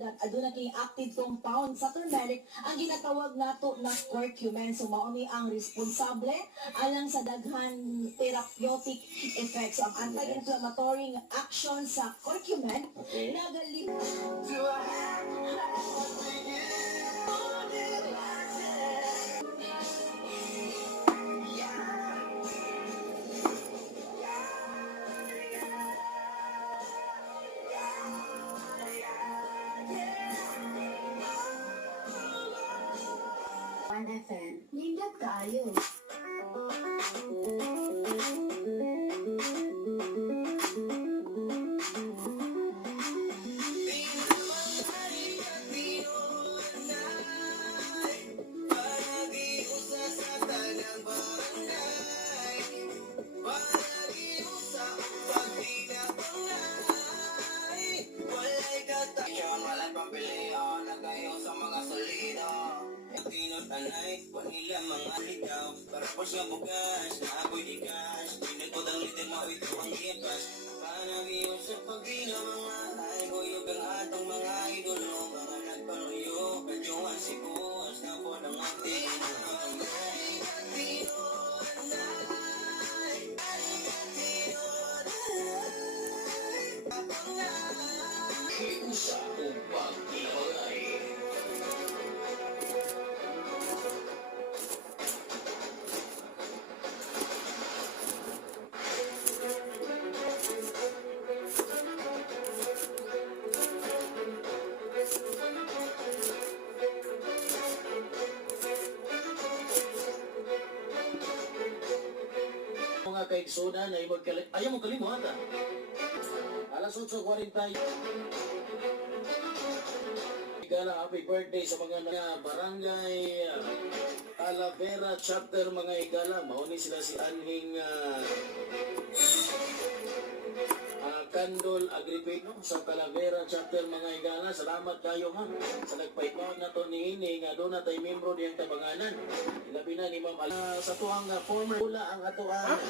that aduna kay active compound sa turmeric ang ginatawag nato na curcumin. So mao ni ang responsable alang sa daghan therapeutic effects. So, ang anti-inflammatory action sa curcumin nagali FM. Nindot kayo. Anay, wanila mga litaw Karapos nga bugas, na ako'y digas Pinagod ang litin mo, ito ang ipas Panagiyon sa pagdina mga Aygoyog ang atong mga idolo Mga nagpaluyo, kadyuan si buwas Na po ng ating Kiusa upang iawalay. Mga kaigsoda na ayaw mo kalimutan. Alas 8:40. Igala happy birthday sa mga barangay Talavera chapter mga igala. Mauni sila si Anhing Candol Agripino sa Talavera chapter mga igala. Salamat kayo ha sa nagpaitmawag na to ni Ini nga doon na tayo membro diyang tabanganan. Ilabi na ni Ma'am sa tuwang former pula ang atuan.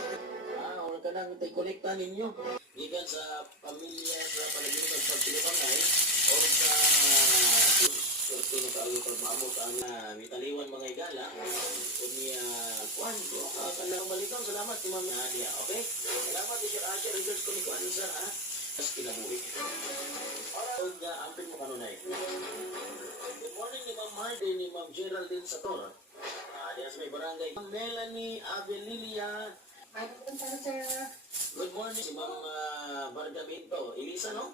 O kanang tay-kolekta ninyo. Gikan sa pamilya sa panaginip pagpilipangay o sa tayo pagmaamot ang mitaliwan mga igala o niya Juan kanang malikaw. Salamat ni Ma'am Nadia. Okay? Salamat ni Sir Asher. Regards ko ni Juan Sir ha. Mas kinabuhi. Huwag ampin mo kanunay. Good morning ni Ma'am Hardy ni Ma'am Geraldine Sator. Diyan sa may barangay. Ma'am Melanie Avelilia. Ay, sir. Good morning si Ma'am Bargamento. Elisa, no?